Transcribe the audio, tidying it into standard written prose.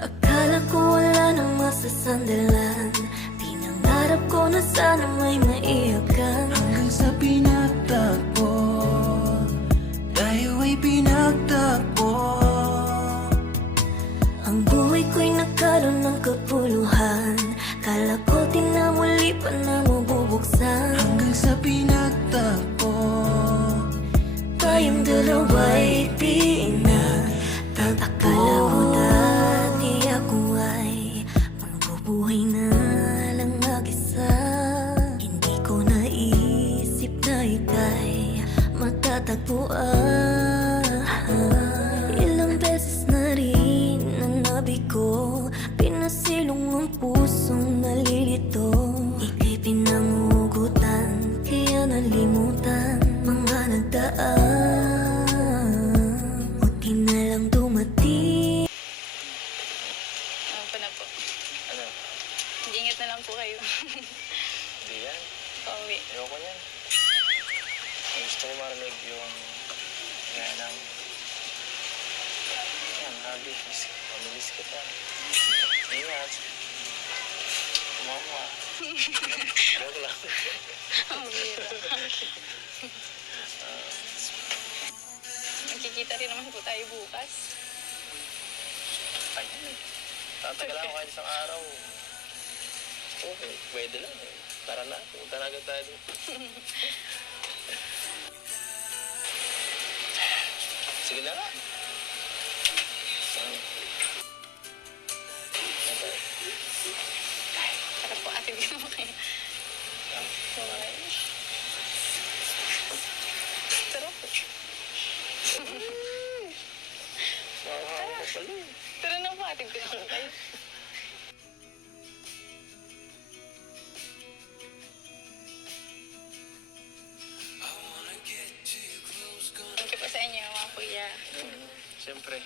Akala ko wala nang masasandalan, pinangarap ko na sana may maiyakan. Hanggang sa pinagtagpo, tayo ay pinagtagpo. Ang buhay ko'y nagkaroon ng kapuluhan, kala ko tinamuli pa na mabubuksan. Hanggang sa pinagtagpo, tayong dalawa'y pinagtagpo. Akala ko dati ako ay mabubuhay na lang mag-isa. Hindi ko naisip na ika'y matatagpuan. Ilang beses na rin ang nabigo, pinasilong ang pusong nalilito. Ika'y pinangugutan, kaya nalimutan mga nagdaan. Buti na lang dumating. Ano pa na po? Ano? Ingat na lang po kayo. Hindi yan. Pauwi. Ayoko yan. Gusto ko marinig yung gaya ng... Yan, habi. Pamilis kita. Ingat. Mama. Joke lang. Pauwi na. Magkikita rin naman po tayo bukas. Ayun. Tatagal ako kahit isang araw. Okay, pwede lang eh. Tara na, punta na agad tayo. Sige na nga. Tara po, ate, di naman kayo. Okay. Tara po. Makakakaw ka pala eh. Tara na po, ate, di naman kayo. Thank you po sa inyo, mga kuya. Siyempre.